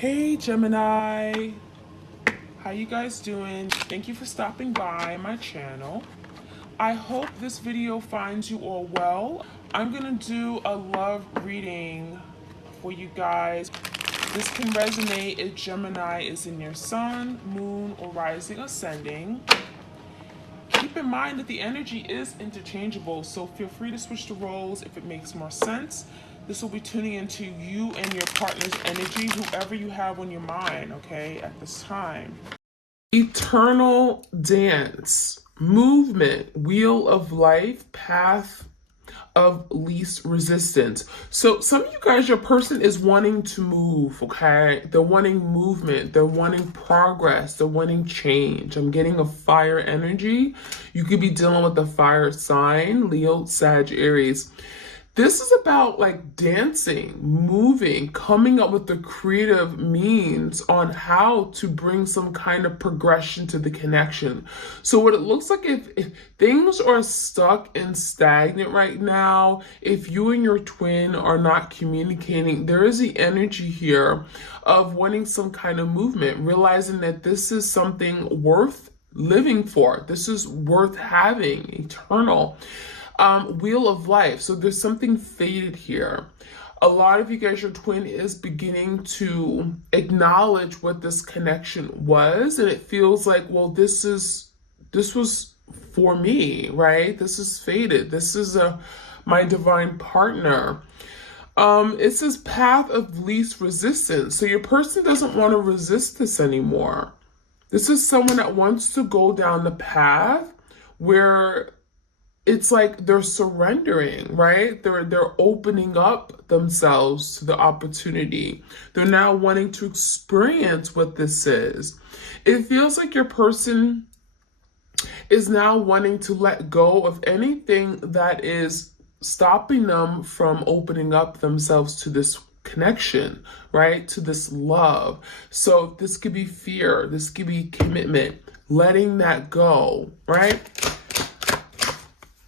Hey Gemini, how you guys doing? Thank you for stopping by my channel. I hope this video finds you all well. I'm gonna do a love reading for you guys. This can resonate if Gemini is in your sun, moon, or rising ascending. Keep in mind that the energy is interchangeable, so feel free to switch the roles if it makes more sense. This will be tuning into you and your partner's energy, whoever you have on your mind, okay, at this time. Eternal dance, movement, wheel of life, path of least resistance. So some of you guys, your person is wanting to move, okay? They're wanting movement, they're wanting progress, they're wanting change. I'm getting a fire energy. You could be dealing with a fire sign, Leo, Sag, Aries. This is about like dancing, moving, coming up with the creative means on how to bring some kind of progression to the connection. So what it looks like, if things are stuck and stagnant right now, if you and your twin are not communicating, there is the energy here of wanting some kind of movement, realizing that this is something worth living for. This is worth having, eternal. Wheel of life. So there's something faded here. A lot of you guys, your twin is beginning to acknowledge what this connection was, and it feels like, well, this was for me, right? This is faded. This is my divine partner. It says path of least resistance. So your person doesn't want to resist this anymore. This is someone that wants to go down the path where it's like they're surrendering, right? They're opening up themselves to the opportunity. They're now wanting to experience what this is. It feels like your person is now wanting to let go of anything that is stopping them from opening up themselves to this connection, right? To this love. So this could be fear, this could be commitment, letting that go, right?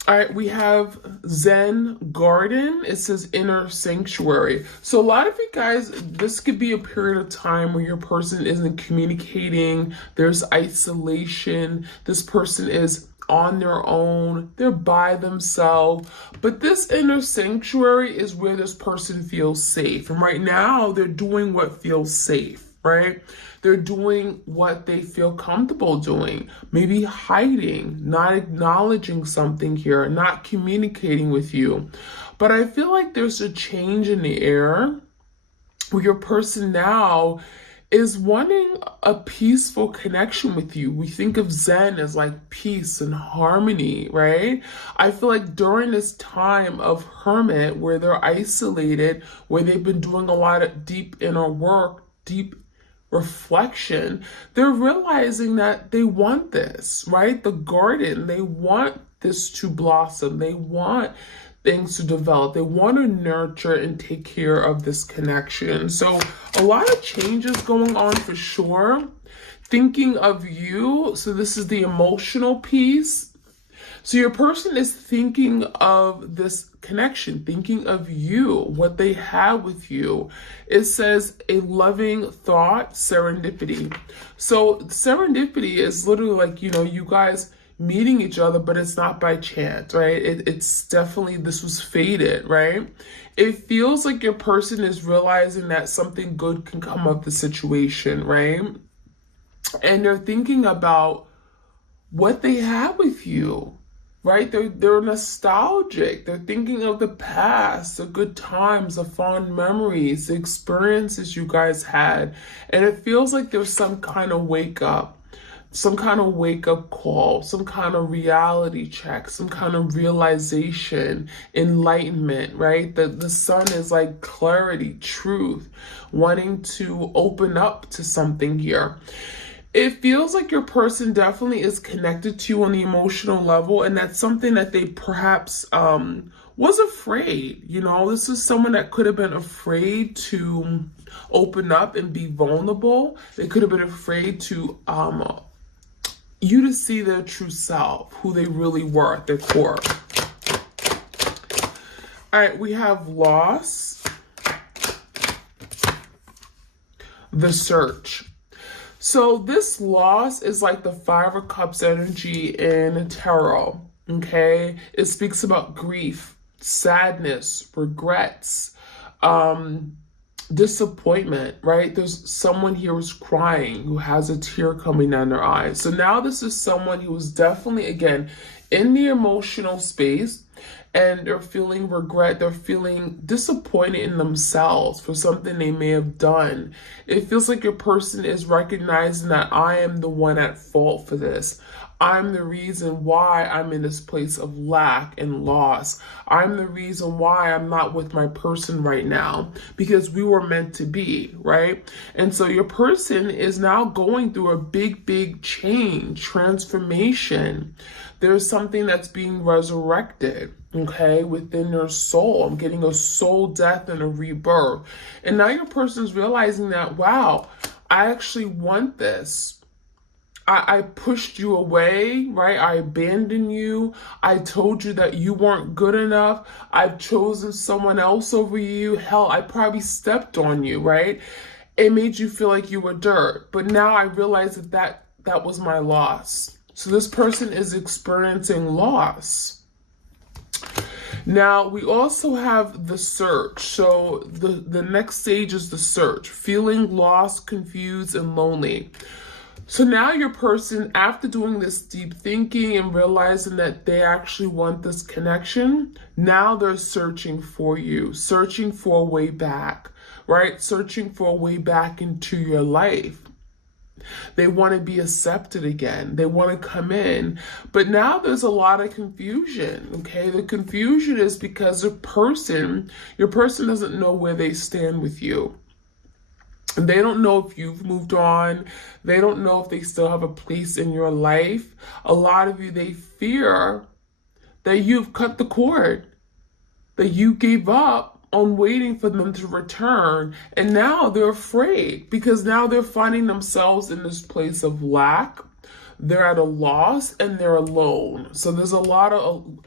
All right, we have Zen Garden. It says inner sanctuary. So a lot of you guys, this could be a period of time where your person isn't communicating. There's isolation. This person is on their own. They're by themselves. But this inner sanctuary is where this person feels safe. And right now, they're doing what feels safe, right? They're doing what they feel comfortable doing, maybe hiding, not acknowledging something here, not communicating with you. But I feel like there's a change in the air where your person now is wanting a peaceful connection with you. We think of Zen as like peace and harmony, right? I feel like during this time of hermit, where they're isolated, where they've been doing a lot of deep inner work, deep reflection, they're realizing that they want this, right? The garden, they want this to blossom. They want things to develop. They want to nurture and take care of this connection. So a lot of changes going on for sure. Thinking of you. So this is the emotional piece. So your person is thinking of this connection, thinking of you, what they have with you. It says a loving thought, serendipity. So serendipity is literally like, you guys meeting each other, but it's not by chance, right? It's definitely, this was fated, right? It feels like your person is realizing that something good can come of the situation, right? And they're thinking about what they have with you, right? They're nostalgic. They're thinking of the past, the good times, the fond memories, the experiences you guys had. And it feels like there's some kind of wake up call, some kind of reality check, some kind of realization, enlightenment, right? The sun is like clarity, truth, wanting to open up to something here. It feels like your person definitely is connected to you on the emotional level, and that's something that they perhaps was afraid. This is someone that could have been afraid to open up and be vulnerable. They could have been afraid to you to see their true self, who they really were at their core. All right, we have loss. the search. So this loss is like the Five of Cups energy in tarot, okay? It speaks about grief, sadness, regrets, disappointment, right? There's someone here who's crying, who has a tear coming down their eyes. So now this is someone who is definitely, again, in the emotional space, and they're feeling regret. They're feeling disappointed in themselves for something they may have done. It feels like your person is recognizing that I am the one at fault for this. I'm the reason why I'm in this place of lack and loss. I'm the reason why I'm not with my person right now, because we were meant to be, right? And so your person is now going through a big change, transformation. There's something that's being resurrected, okay, within their soul. I'm getting a soul death and a rebirth. And now your person's realizing that, wow, I actually want this. I pushed you away, right? I abandoned you. I told you that you weren't good enough. I've chosen someone else over you. Hell, I probably stepped on you, right? It made you feel like you were dirt. But now I realize that was my loss. So this person is experiencing loss. Now, we also have the search. So the next stage is the search, feeling lost, confused, and lonely. So now your person, after doing this deep thinking and realizing that they actually want this connection, now they're searching for you, searching for a way back, right? Searching for a way back into your life. They want to be accepted again. They want to come in. But now there's a lot of confusion, okay? The confusion is because your person doesn't know where they stand with you. They don't know if you've moved on. They don't know if they still have a place in your life. A lot of you, they fear that you've cut the cord, that you gave up on waiting for them to return. And now they're afraid because now they're finding themselves in this place of lack. They're at a loss and they're alone. So there's a lot of,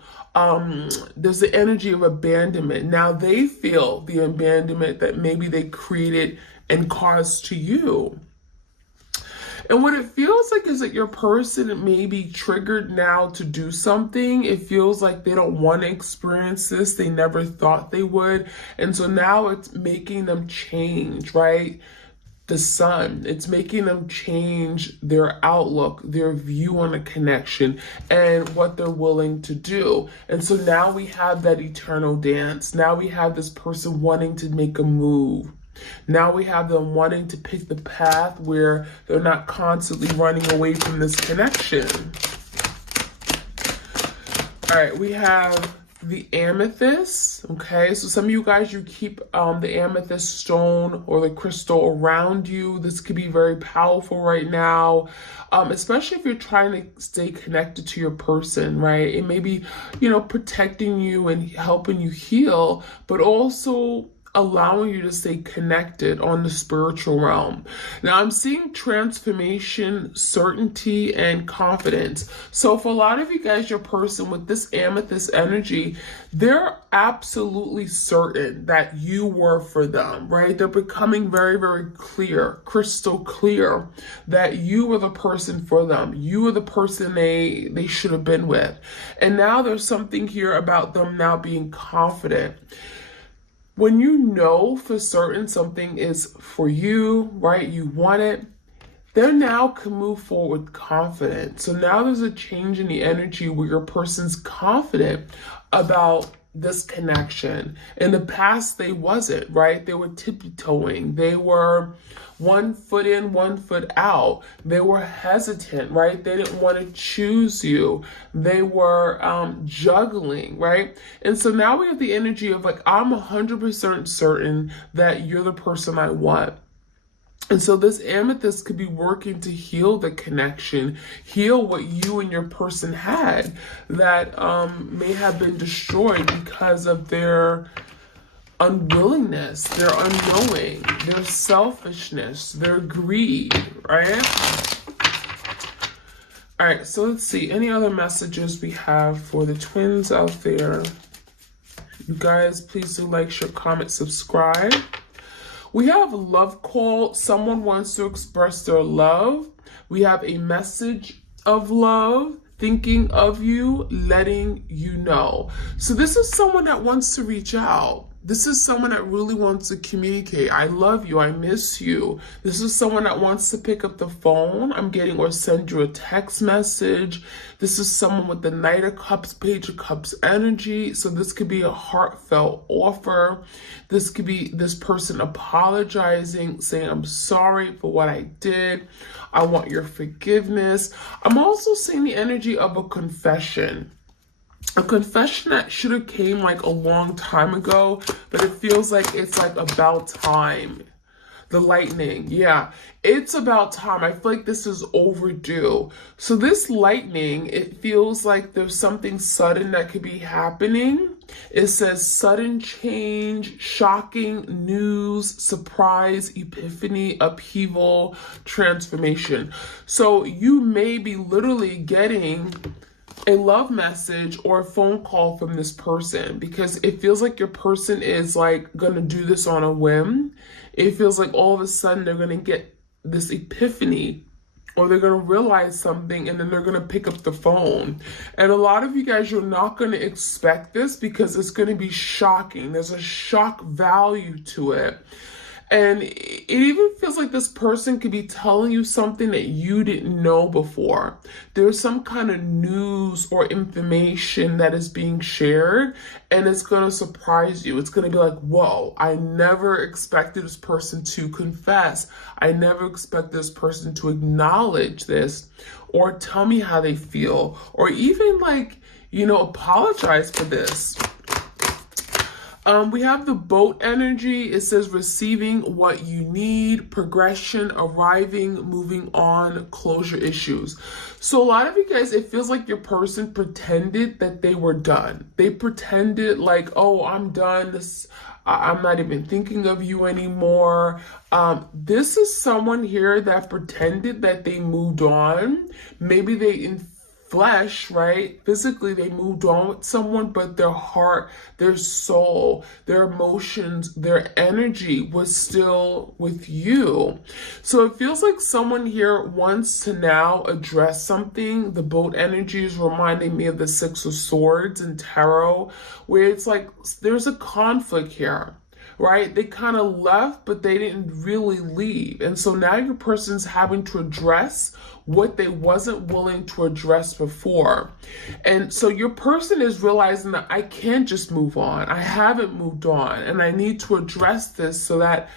there's the energy of abandonment. Now they feel the abandonment that maybe they created and caused to you. And what it feels like is that your person may be triggered now to do something. It feels like they don't want to experience this. They never thought they would. And so now it's making them change, right? The sun, it's making them change their outlook, their view on a connection, and what they're willing to do. And so now we have that eternal dance. Now we have this person wanting to make a move. Now we have them wanting to pick the path where they're not constantly running away from this connection. All right, we have the amethyst, okay? So some of you guys, you keep the amethyst stone or the crystal around you. This could be very powerful right now, especially if you're trying to stay connected to your person, right? It may be, protecting you and helping you heal, but also allowing you to stay connected on the spiritual realm. Now I'm seeing transformation, certainty, and confidence. So for a lot of you guys, your person with this amethyst energy, they're absolutely certain that you were for them, right? They're becoming very clear, crystal clear, that you were the person for them. You were the person they should have been with. And now there's something here about them now being confident. When you know for certain something is for you, right? You want it, they now can move forward with confidence. So now there's a change in the energy where your person's confident about this connection. In the past, they wasn't, right? They were tiptoeing. They were 1 foot in, 1 foot out. They were hesitant, right? They didn't want to choose you. They were juggling, right? And so now we have the energy of like, I'm 100% certain that you're the person I want. And so this amethyst could be working to heal the connection, heal what you and your person had that may have been destroyed because of their unwillingness, their unknowing, their selfishness, their greed, right? All right, so let's see. Any other messages we have for the twins out there? You guys, please do like, share, comment, subscribe. We have a love call. Someone wants to express their love. We have a message of love, thinking of you, letting you know. So this is someone that wants to reach out. This is someone that really wants to communicate. I love you. I miss you. This is someone that wants to pick up the phone. I'm getting or send you a text message. This is someone with the Knight of Cups, Page of Cups energy. So this could be a heartfelt offer. This could be this person apologizing, saying, I'm sorry for what I did. I want your forgiveness. I'm also seeing the energy of a confession. A confession that should have came like a long time ago, but it feels like it's like about time. The lightning, yeah, it's about time. I feel like this is overdue. So this lightning, it feels like there's something sudden that could be happening. It says sudden change, shocking news, surprise, epiphany, upheaval, transformation. So you may be literally getting a love message or a phone call from this person, because it feels like your person is like gonna do this on a whim. It feels like all of a sudden they're gonna get this epiphany, or they're gonna realize something and then they're gonna pick up the phone. And a lot of you guys, you're not gonna expect this because it's gonna be shocking. There's a shock value to it. And it even feels like this person could be telling you something that you didn't know before. There's some kind of news or information that is being shared, and it's going to surprise you. It's going to be like, whoa, I never expected this person to confess. I never expected this person to acknowledge this or tell me how they feel, or even like, apologize for this. We have the boat energy. It says receiving what you need, progression, arriving, moving on, closure issues. So a lot of you guys, it feels like your person pretended that they were done. They pretended like, oh, I'm done. I'm not even thinking of you anymore. This is someone here that pretended that they moved on. Maybe they in flesh, right? Physically, they moved on with someone, but their heart, their soul, their emotions, their energy was still with you. So it feels like someone here wants to now address something. The boat energy is reminding me of the Six of Swords in tarot, where it's like there's a conflict here. Right? They kind of left, but they didn't really leave. And so now your person's having to address what they wasn't willing to address before. And so your person is realizing that I can't just move on. I haven't moved on, and I need to address this so that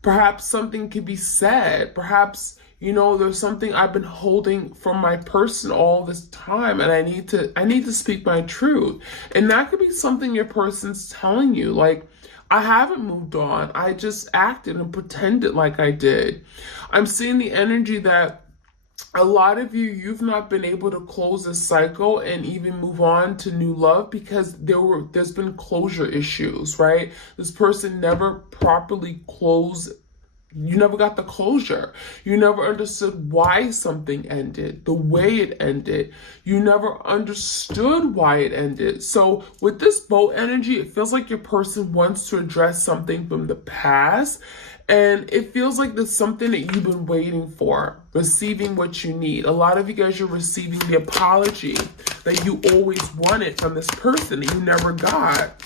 perhaps something can be said. Perhaps, there's something I've been holding from my person all this time, and I need to speak my truth. And that could be something your person's telling you, like, I haven't moved on. I just acted and pretended like I did. I'm seeing the energy that a lot of you've not been able to close this cycle and even move on to new love because there's been closure issues, right? This person never properly closed. You never got the closure. You never understood why something ended, the way it ended. You never understood why it ended. So with this boat energy, it feels like your person wants to address something from the past. And it feels like there's something that you've been waiting for, receiving what you need. A lot of you guys, you're receiving the apology that you always wanted from this person that you never got.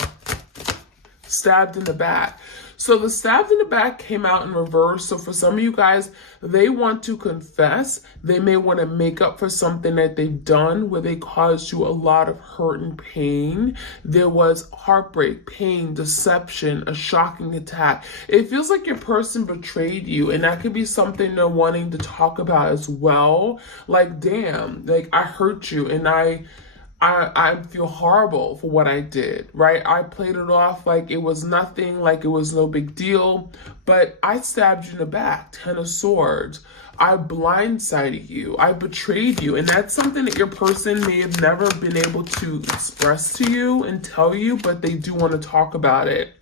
Stabbed in the back. So the stabbed in the back came out in reverse. So for some of you guys, they want to confess. They may want to make up for something that they've done where they caused you a lot of hurt and pain. There was heartbreak, pain, deception, a shocking attack. It feels like your person betrayed you, and that could be something they're wanting to talk about as well. Like, damn, like I hurt you, and I feel horrible for what I did, right? I played it off like it was nothing, like it was no big deal, but I stabbed you in the back, 10 of Swords. I blindsided you. I betrayed you. And that's something that your person may have never been able to express to you and tell you, but they do want to talk about it.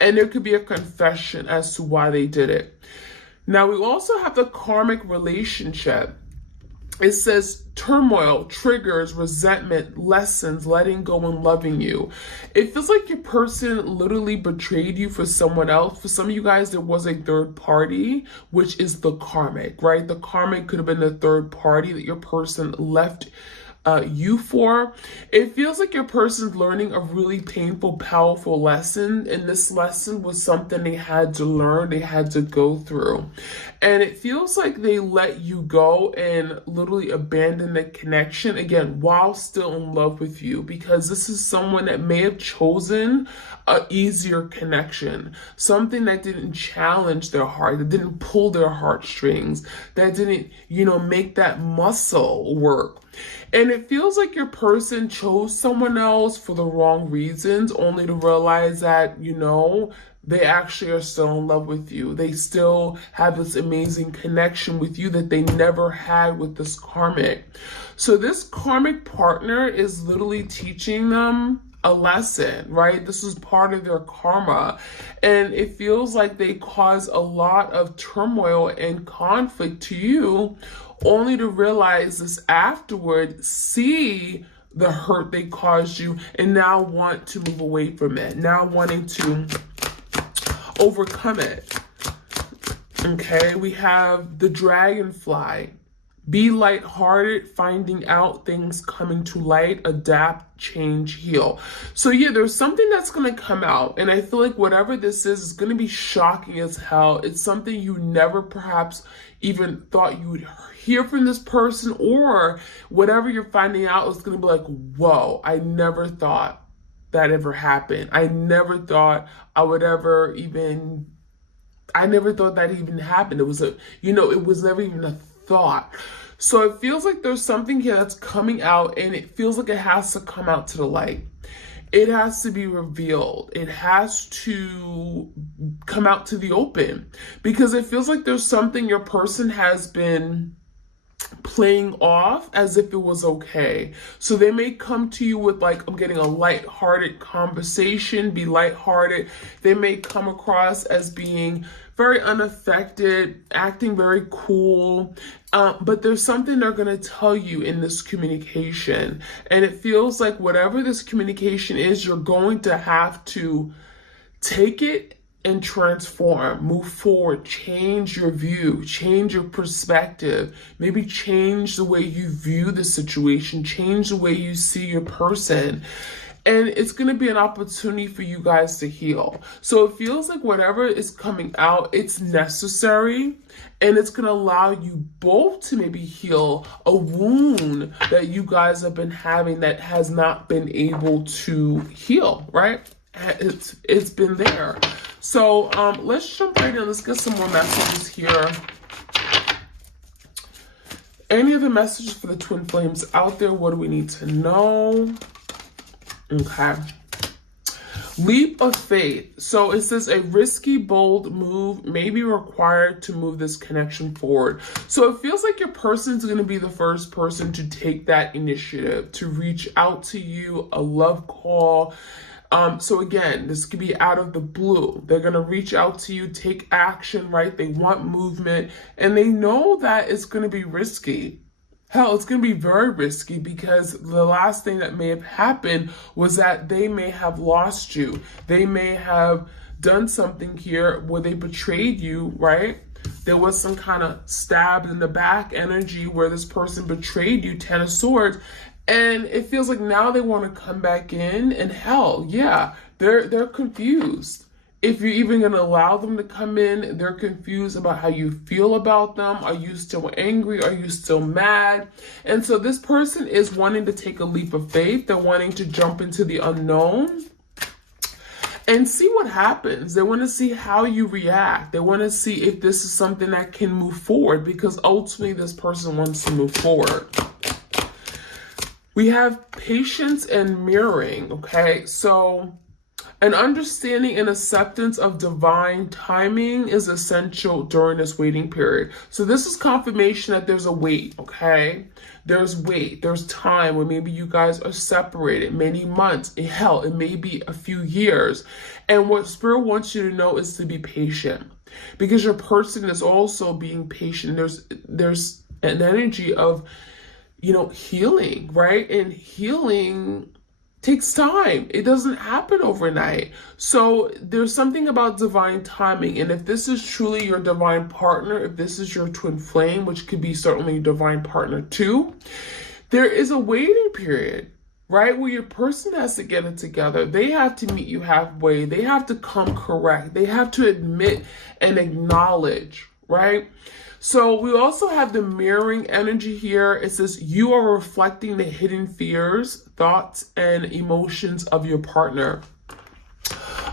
And there could be a confession as to why they did it. Now, we also have the karmic relationship. It says turmoil, triggers, resentment, lessons, letting go and loving you. It feels like your person literally betrayed you for someone else. For some of you guys, there was a third party, which is the karmic, right? The karmic could have been the third party that your person left you for. It feels like your person's learning a really painful, powerful lesson, and this lesson was something they had to learn, they had to go through. And it feels like they let you go and literally abandon the connection again while still in love with you, because this is someone that may have chosen a easier connection, something that didn't challenge their heart, that didn't pull their heartstrings, that didn't, make that muscle work. And it feels like your person chose someone else for the wrong reasons, only to realize that, they actually are still in love with you. They still have this amazing connection with you that they never had with this karmic. So this karmic partner is literally teaching them a lesson, right? This is part of their karma. And it feels like they cause a lot of turmoil and conflict to you, only to realize this afterward, see the hurt they caused you, and now want to move away from it, now wanting to overcome it. Okay, we have the dragonfly. Be lighthearted, finding out things coming to light, adapt, change, heal. So yeah, there's something that's going to come out. And I feel like whatever this is going to be shocking as hell. It's something you never perhaps even thought you would hear from this person, or whatever you're finding out is going to be like, whoa, I never thought that ever happened. I never thought I would ever even, I never thought that even happened. It was it was never even a thought. So it feels like there's something here that's coming out, and it feels like it has to come out to the light. It has to be revealed. It has to come out to the open, because it feels like there's something your person has been playing off as if it was okay. So they may come to you with like, I'm getting a lighthearted conversation, be lighthearted. They may come across as being very unaffected, acting very cool. But there's something they're going to tell you in this communication. And it feels like whatever this communication is, you're going to have to take it and transform, move forward, change your view, change your perspective, maybe change the way you view the situation, change the way you see your person. And it's going to be an opportunity for you guys to heal. So it feels like whatever is coming out, it's necessary, and it's going to allow you both to maybe heal a wound that you guys have been having that has not been able to heal, right? It's been there. So let's jump right in. Let's get some more messages here. Any other messages for the twin flames out there? What do we need to know? Okay. Leap of faith. So it says a risky, bold move may be required to move this connection forward. So it feels like your person's going to be the first person to take that initiative, to reach out to you, a love call. So again, this could be out of the blue. They're going to reach out to you, take action, right? They want movement, and they know that it's going to be risky. Hell, it's going to be very risky, because the last thing that may have happened was that they may have lost you. They may have done something here where they betrayed you, right? There was some kind of stab in the back energy where this person betrayed you, 10 of Swords. And it feels like now they want to come back in, and hell, yeah, they're confused. If you're even going to allow them to come in, they're confused about how you feel about them. Are you still angry? Are you still mad? And so this person is wanting to take a leap of faith. They're wanting to jump into the unknown and see what happens. They want to see how you react. They want to see if this is something that can move forward, because ultimately this person wants to move forward. We have patience and mirroring, okay? So an understanding and acceptance of divine timing is essential during this waiting period. So this is confirmation that there's a wait, okay? There's wait, there's time where maybe you guys are separated, many months, hell, it may be a few years. And what Spirit wants you to know is to be patient, because your person is also being patient. There's an energy of, healing, right? And healing takes time. It doesn't happen overnight. So there's something about divine timing. And if this is truly your divine partner, if this is your twin flame, which could be certainly your divine partner too, there is a waiting period, right? Where your person has to get it together. They have to meet you halfway. They have to come correct. They have to admit and acknowledge, right? So we also have the mirroring energy here. It says you are reflecting the hidden fears, thoughts, and emotions of your partner.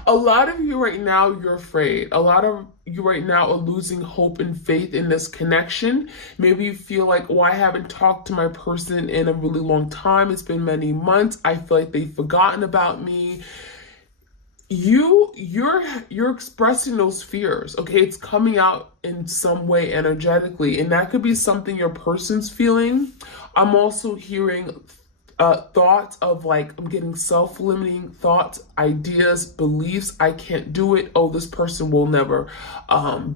A lot of you right now, you're afraid. A lot of you right now are losing hope and faith in this connection. Maybe you feel like, oh, I haven't talked to my person in a really long time. It's been many months. I feel like they've forgotten about me. You're expressing those fears, okay? It's coming out in some way energetically, and that could be something your person's feeling. I'm also hearing thoughts of like, I'm getting self-limiting thoughts, ideas, beliefs. I can't do it. Oh, this person will never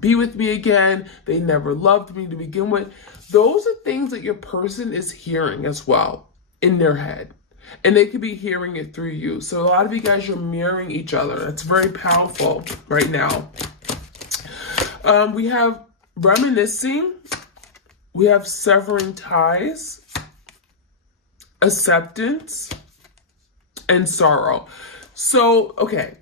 be with me again. They never loved me to begin with. Those are things that your person is hearing as well in their head. And they could be hearing it through you. So a lot of you guys, you're mirroring each other. That's very powerful right now. We have reminiscing. We have severing ties, acceptance, and sorrow. So, okay.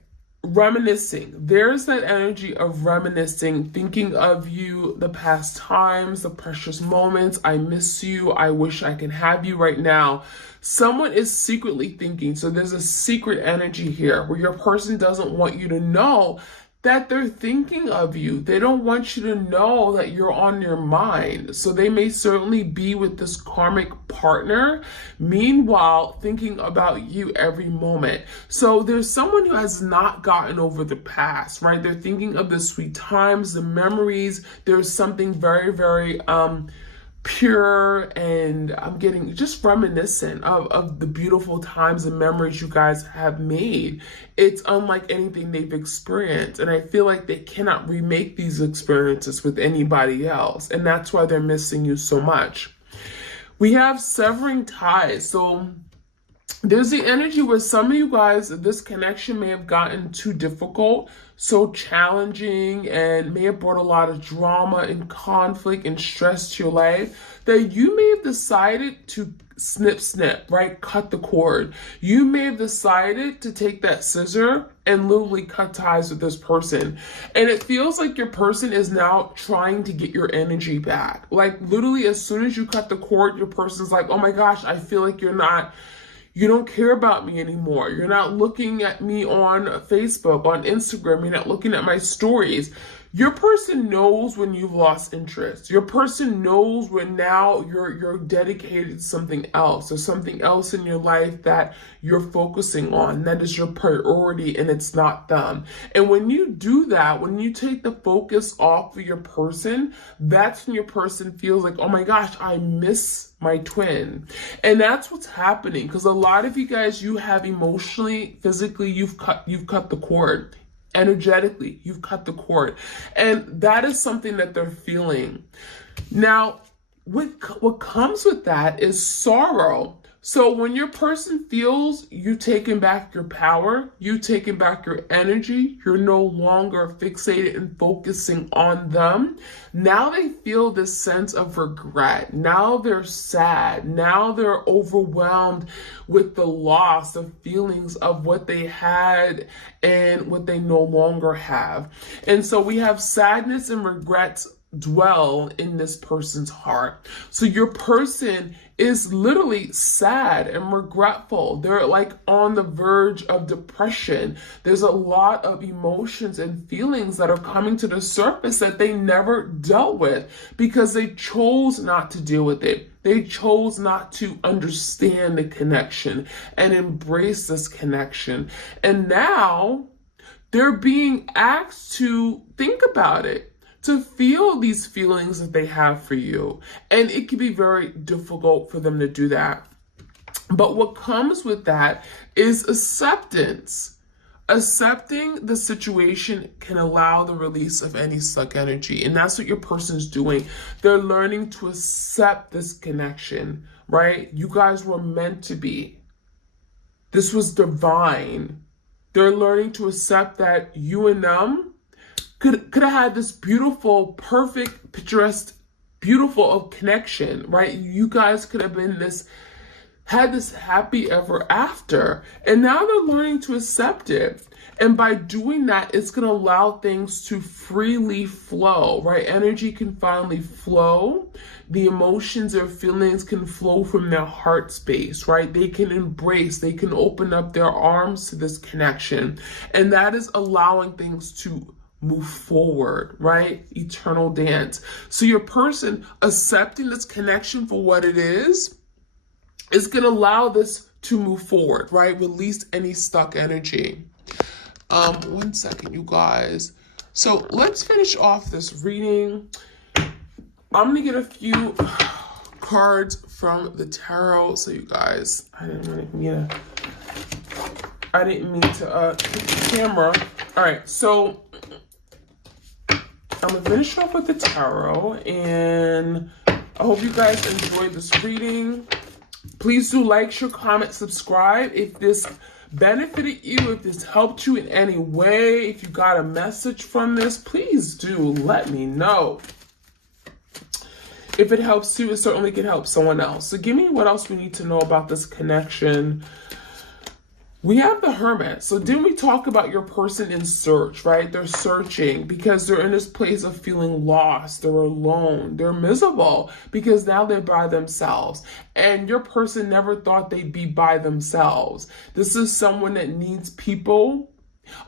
Reminiscing. There's that energy of reminiscing, thinking of you, the past times, the precious moments. I miss you. I wish I could have you right now. Someone is secretly thinking. So there's a secret energy here where your person doesn't want you to know that they're thinking of you. They don't want you to know that you're on their mind. So they may certainly be with this karmic partner, meanwhile thinking about you every moment. So there's someone who has not gotten over the past, right? They're thinking of the sweet times, the memories. There's something very, very pure, and I'm getting just reminiscent of the beautiful times and memories you guys have made. It's unlike anything they've experienced, and I feel like they cannot remake these experiences with anybody else, and that's why they're missing you so much. We have severing ties. So there's the energy where some of you guys, this connection may have gotten too difficult, so challenging, and may have brought a lot of drama and conflict and stress to your life, that you may have decided to snip, right? Cut the cord. You may have decided to take that scissor and literally cut ties with this person. And it feels like your person is now trying to get your energy back. Like literally as soon as you cut the cord, your person's like, oh my gosh, I feel like you don't care about me anymore. You're not looking at me on Facebook, on Instagram. You're not looking at my stories. Your person knows when you've lost interest. Your person knows when now you're dedicated to something else. There's something else in your life that you're focusing on. That is your priority, and it's not them. And when you do that, when you take the focus off of your person, that's when your person feels like, oh my gosh, I miss my twin. And that's what's happening, because a lot of you guys, you have emotionally, physically, you've cut the cord. Energetically, you've cut the cord. And that is something that they're feeling. Now, what comes with that is sorrow. So when your person feels you taking back your power, you taking back your energy, you're no longer fixated and focusing on them. Now they feel this sense of regret. Now they're sad. Now they're overwhelmed with the loss of feelings of what they had and what they no longer have. And so we have sadness and regrets dwell in this person's heart. So your person is literally sad and regretful. They're like on the verge of depression. There's a lot of emotions and feelings that are coming to the surface that they never dealt with because they chose not to deal with it. They chose not to understand the connection and embrace this connection. And now they're being asked to think about it, to feel these feelings that they have for you. And it can be very difficult for them to do that. But what comes with that is acceptance. Accepting the situation can allow the release of any stuck energy. And that's what your person's doing. They're learning to accept this connection, right? You guys were meant to be. This was divine. They're learning to accept that you and them could have had this beautiful, perfect, picturesque, beautiful connection, right? You guys could have been had this happy ever after. And now they're learning to accept it. And by doing that, it's going to allow things to freely flow, right? Energy can finally flow. The emotions or feelings can flow from their heart space, right? They can embrace, they can open up their arms to this connection. And that is allowing things to move forward, right? Eternal dance. So your person accepting this connection for what it is going to allow this to move forward, right? Release any stuck energy. 1 second, you guys. So let's finish off this reading. I'm gonna get a few cards from the tarot. So you guys, I didn't mean to hit the camera. All right, so I'm gonna finish off with the tarot, and I hope you guys enjoyed this reading. Please do like, share, comment, subscribe if this benefited you, if this helped you in any way, if you got a message from this, please do let me know. If it helps you, it certainly can help someone else. So give me what else we need to know about this connection. We have the Hermit. So didn't we talk about your person in search, right? They're searching because they're in this place of feeling lost. They're alone. They're miserable because now they're by themselves. And your person never thought they'd be by themselves. This is someone that needs people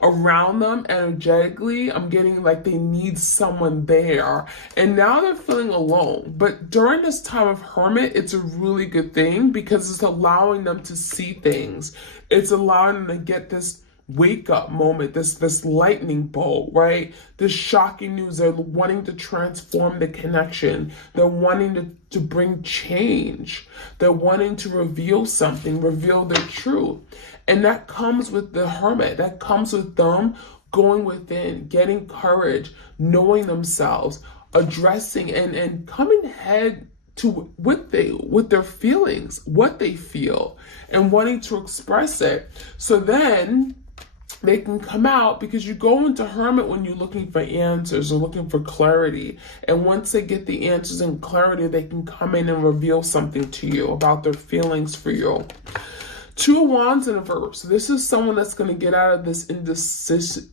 around them energetically. I'm getting like they need someone there, and now they're feeling alone. But during this time of Hermit, it's a really good thing because it's allowing them to see things. It's allowing them to get this wake up moment, this lightning bolt, right? This shocking news. They're wanting to transform the connection. They're wanting to bring change. They're wanting to reveal something, reveal their truth. And that comes with the Hermit. That comes with them going within, getting courage, knowing themselves, addressing and coming head to with their feelings, what they feel, and wanting to express it. So then they can come out, because you go into Hermit when you're looking for answers or looking for clarity. And once they get the answers and clarity, they can come in and reveal something to you about their feelings for you. 2 of Wands in a verse. This is someone that's going to get out of this indecisive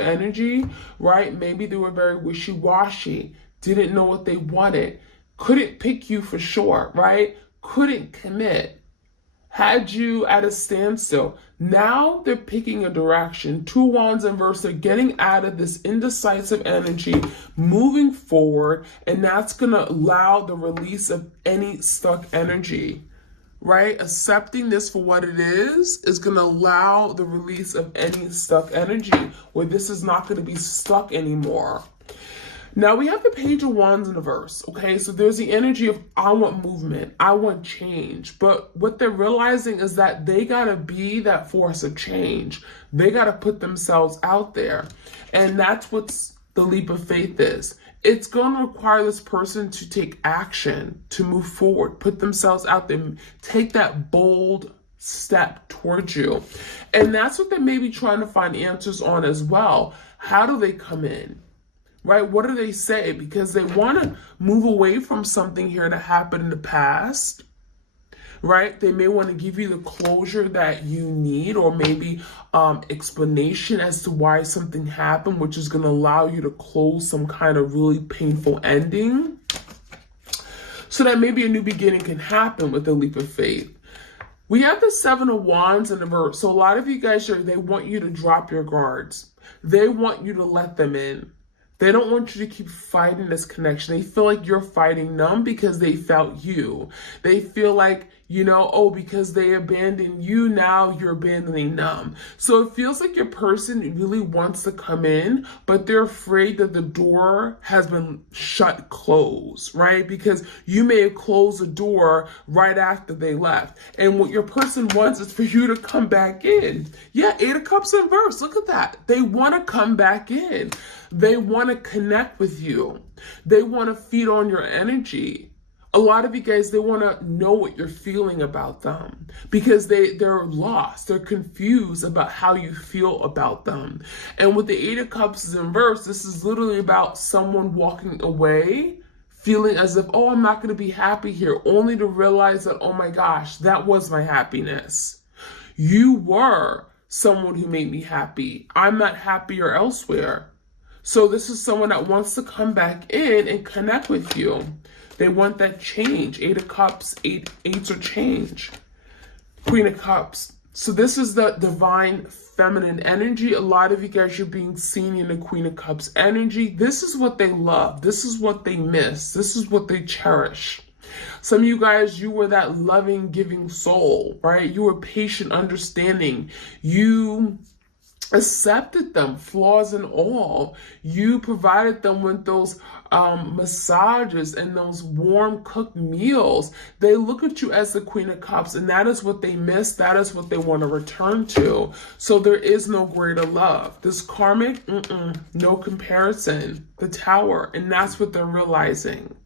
energy, right? Maybe they were very wishy-washy, didn't know what they wanted, couldn't pick you for sure, right? Couldn't commit, had you at a standstill. Now they're picking a direction. 2 Wands in verse. They're getting out of this indecisive energy, moving forward, and that's going to allow the release of any stuck energy. Right? Accepting this for what it is going to allow the release of any stuck energy, where this is not going to be stuck anymore. Now we have the Page of Wands in the verse. Okay, so there's the energy of I want movement, I want change. But what they're realizing is that they got to be that force of change. They got to put themselves out there. And that's what the leap of faith is. It's going to require this person to take action, to move forward, put themselves out there, take that bold step towards you. And that's what they may be trying to find answers on as well. How do they come in? Right? What do they say? Because they want to move away from something here that happened in the past. Right? They may want to give you the closure that you need, or maybe explanation as to why something happened, which is going to allow you to close some kind of really painful ending, so that maybe a new beginning can happen with the leap of faith. We have the 7 of Wands in the verse. So a lot of you guys, they want you to drop your guards. They want you to let them in. They don't want you to keep fighting this connection. They feel like you're fighting them because they felt you. They feel like Oh, because they abandoned you, now you're abandoning them. So it feels like your person really wants to come in, but they're afraid that the door has been shut closed, right? Because you may have closed the door right after they left. And what your person wants is for you to come back in. Yeah, 8 of Cups in reverse. Look at that. They want to come back in. They want to connect with you. They want to feed on your energy. A lot of you guys, they want to know what you're feeling about them because they're lost. They're confused about how you feel about them. And with the 8 of Cups in reverse, this is literally about someone walking away, feeling as if, oh, I'm not going to be happy here, only to realize that, oh my gosh, that was my happiness. You were someone who made me happy. I'm not happier elsewhere. So this is someone that wants to come back in and connect with you. They want that change. 8 of Cups, eights are change. Queen of Cups. So this is the divine feminine energy. A lot of you guys are being seen in the Queen of Cups energy. This is what they love. This is what they miss. This is what they cherish. Some of you guys, you were that loving, giving soul, right? You were patient, understanding. You accepted them, flaws and all. You provided them with those massages and those warm cooked meals. They look at you as the Queen of Cups, and that is what they miss. That is what they want to return to. So there is no greater love. This karmic, no comparison. The Tower, and that's what they're realizing.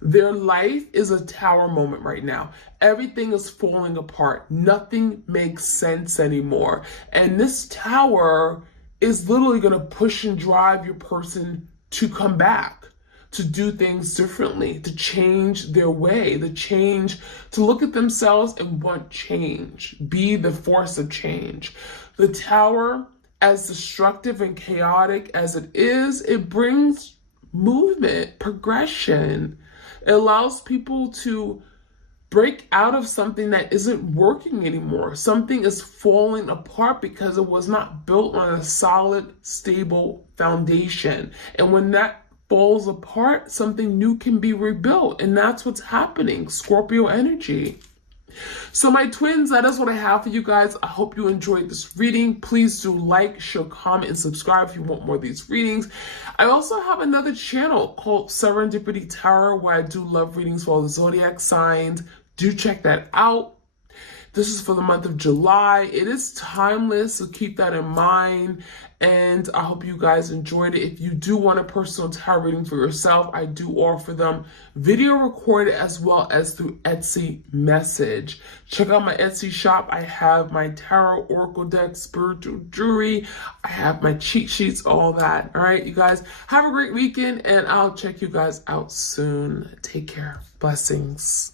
Their life is a tower moment right now. Everything is falling apart. Nothing makes sense anymore. And this tower is literally going to push and drive your person to come back, to do things differently, to change their way, to look at themselves and want change, be the force of change. The Tower, as destructive and chaotic as it is, it brings movement, progression. It allows people to break out of something that isn't working anymore. Something is falling apart because it was not built on a solid, stable foundation. And when that falls apart, something new can be rebuilt. And that's what's happening. Scorpio energy. So my twins, that is what I have for you guys. I hope you enjoyed this reading. Please do like, share, comment, and subscribe if you want more of these readings. I also have another channel called Serendipity Tarot where I do love readings for all the zodiac signs. Do check that out. This is for the month of July. It is timeless, so keep that in mind. And I hope you guys enjoyed it. If you do want a personal tarot reading for yourself, I do offer them video recorded as well as through Etsy message. Check out my Etsy shop. I have my tarot, oracle deck, spiritual jewelry. I have my cheat sheets, all that. All right, you guys, have a great weekend, and I'll check you guys out soon. Take care. Blessings.